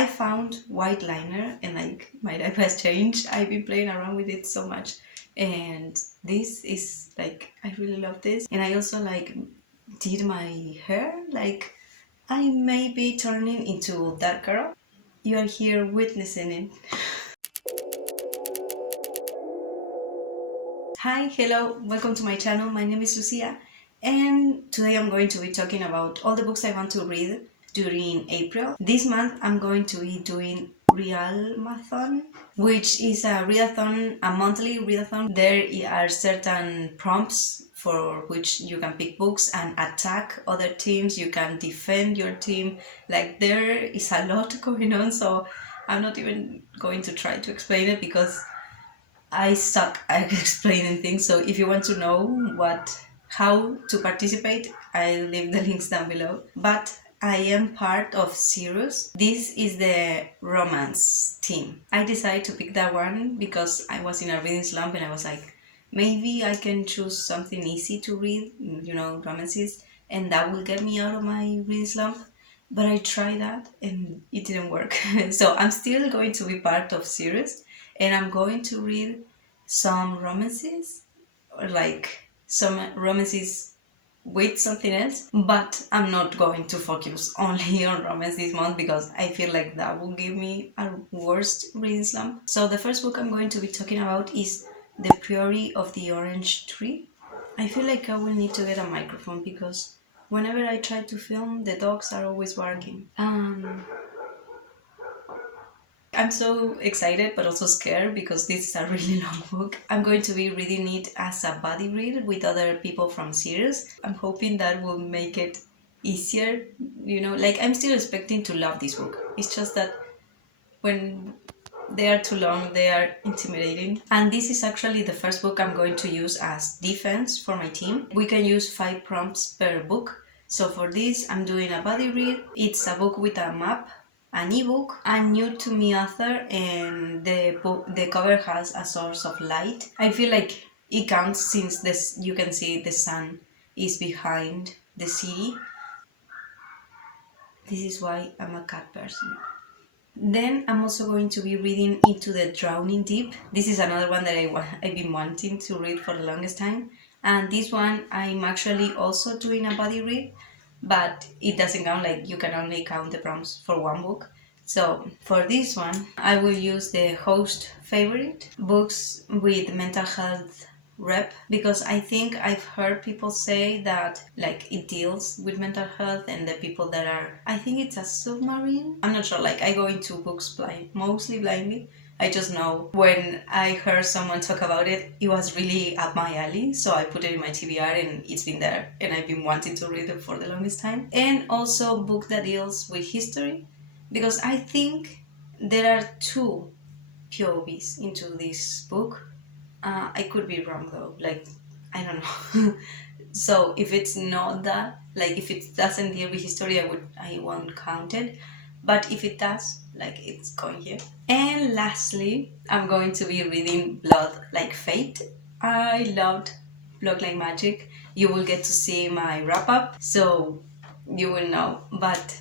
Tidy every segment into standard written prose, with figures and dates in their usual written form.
I found white liner and like my life has changed. I've been playing around with it so much, and this is like I really love this. And I also like did my hair, like I may be turning into that girl. You are here witnessing it. Hi, hello, welcome to my channel. My name is Lucia, and today I'm going to be talking about all the books I want to read during April. This month I'm going to be doing realmathon, which is a readathon, a monthly readathon. There are certain prompts for which you can pick books and attack other teams. You can defend your team. Like there is a lot going on, so I'm not even going to try to explain it because I suck at explaining things. So if you want to know how to participate, I'll leave the links down below. But I am part of Cirrus. This is the romance team. I decided to pick that one because I was in a reading slump and I was like, maybe I can choose something easy to read, romances, and that will get me out of my reading slump. But I tried that and it didn't work. So I'm still going to be part of Cirrus, and I'm going to read some romances, or like some romances with something else, but I'm not going to focus only on romance this month because I feel like that will give me a worst reading slump. So the first book I'm going to be talking about is The Priory of the Orange Tree. I feel like I will need to get a microphone because whenever I try to film, the dogs are always barking. I'm so excited but also scared because this is a really long book. I'm going to be reading it as a buddy read with other people from Sirius. I'm hoping that will make it easier, like I'm still expecting to love this book. It's just that when they are too long, they are intimidating. And this is actually the first book I'm going to use as defense for my team. We can use 5 prompts per book. So for this, I'm doing a buddy read. It's a book with a map, an ebook, a new to me author, and the cover has a source of light. I feel like it counts since this you can see the sun is behind the city. This is why I'm a cat person. Then I'm also going to be reading Into the Drowning Deep. This is another one that I've been wanting to read for the longest time. And this one I'm actually also doing a buddy read, but it doesn't count, like you can only count the prompts for one book. So for this one, I will use the host favorite books with mental health rep, because I think I've heard people say that like it deals with mental health, and the people that are, I think it's a submarine, I'm not sure, like I go into books mostly blindly. I just know when I heard someone talk about it, it was really up my alley, so I put it in my TBR and it's been there and I've been wanting to read it for the longest time. And also a book that deals with history, because I think there are 2 POVs into this book. I could be wrong though, like I don't know. So if it's not that, like if it doesn't deal with history, I won't count it. But if it does, like it's going here. And lastly, I'm going to be reading Blood Like Fate. I loved Blood Like Magic. You will get to see my wrap up, so you will know. But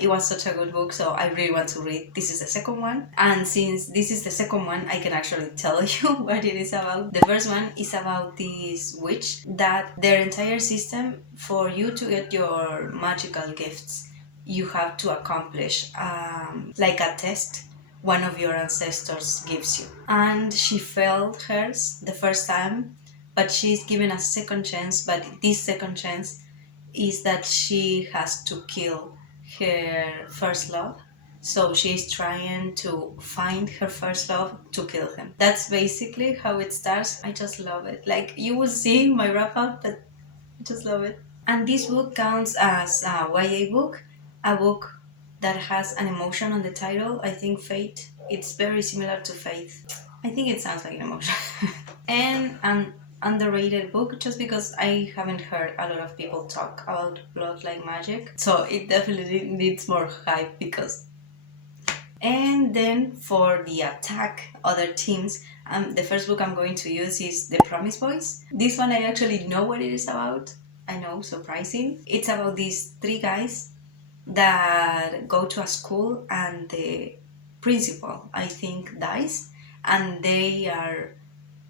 it was such a good book, so I really want to read. This is the second one, and since this is the second one, I can actually tell you what it is about. The first one is about this witch that their entire system, for you to get your magical gifts, you have to accomplish like a test one of your ancestors gives you. And she failed hers the first time, but she's given a second chance. But this second chance is that she has to kill her first love. So she's trying to find her first love to kill him. That's basically how it starts. I just love it. Like you will see my wrap up, but I just love it. And this book counts as a YA book, a book that has an emotion on the title. I think Fate, it's very similar to Faith. I think it sounds like an emotion. And an underrated book, just because I haven't heard a lot of people talk about Blood Like Magic. So it definitely needs more hype because... And then for the attack other teams, the first book I'm going to use is The Promise Boys. This one I actually know what it is about. I know, surprising. It's about these 3 guys that go to a school and the principal, I think, dies, and they are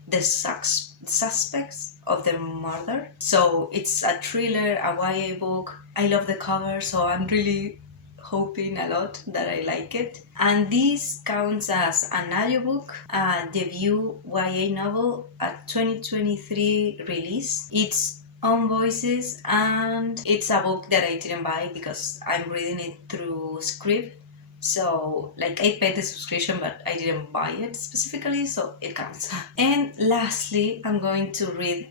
the suspects of the murder. So it's a thriller, a YA book. I love the cover, so I'm really hoping a lot that I like it. And this counts as an audiobook, a debut YA novel, a 2023 release. It's own voices, and it's a book that I didn't buy because I'm reading it through Scribd. So, like, I paid the subscription, but I didn't buy it specifically, so it counts. And lastly, I'm going to read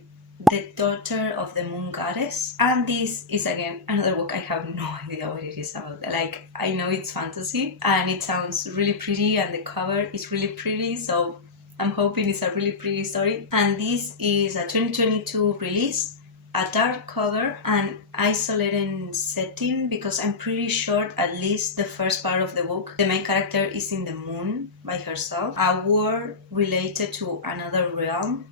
The Daughter of the Moon Goddess. And this is again another book I have no idea what it is about. Like, I know it's fantasy and it sounds really pretty, and the cover is really pretty, so I'm hoping it's a really pretty story. And this is a 2022 release, a dark cover, and isolated setting, because I'm pretty sure at least the first part of the book the main character is in the moon by herself, a world related to another realm,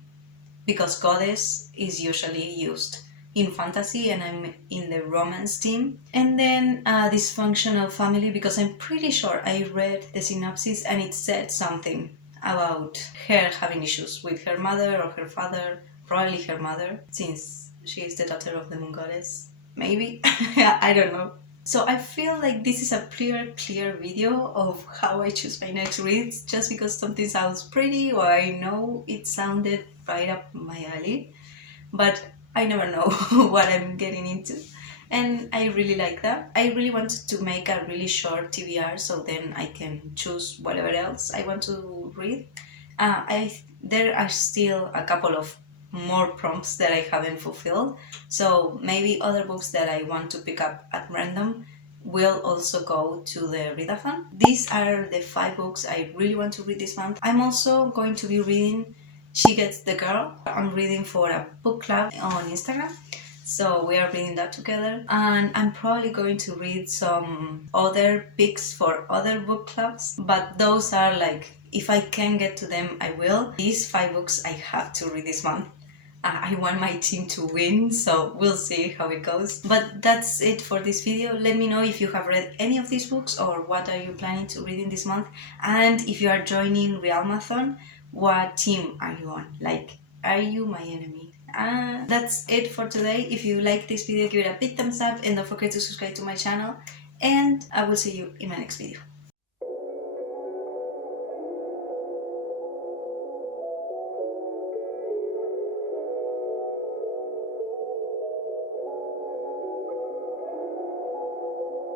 because goddess is usually used in fantasy and I'm in the romance team. And then a dysfunctional family, because I'm pretty sure I read the synopsis and it said something about her having issues with her mother or her father, probably her mother, since she is the daughter of the moon goddess. Maybe. I don't know. So I feel like this is a clear video of how I choose my next reads, just because something sounds pretty or I know it sounded right up my alley, but I never know what I'm getting into. And I really like that. I really wanted to make a really short TBR so then I can choose whatever else I want to read. There are still a couple of more prompts that I haven't fulfilled, so maybe other books that I want to pick up at random will also go to the readathon. These are the 5 books I really want to read this month. I'm also going to be reading She Gets the Girl. I'm reading for a book club on Instagram, so we are reading that together. And I'm probably going to read some other picks for other book clubs, but those are like, if I can get to them, I will. These 5 books I have to read this month. I want my team to win, so we'll see how it goes. But that's it for this video. Let me know if you have read any of these books or what are you planning to read in this month. And if you are joining realmathon, what team are you on? Like, are you my enemy? That's it for today. If you like this video, give it a big thumbs up and don't forget to subscribe to my channel. And I will see you in my next video.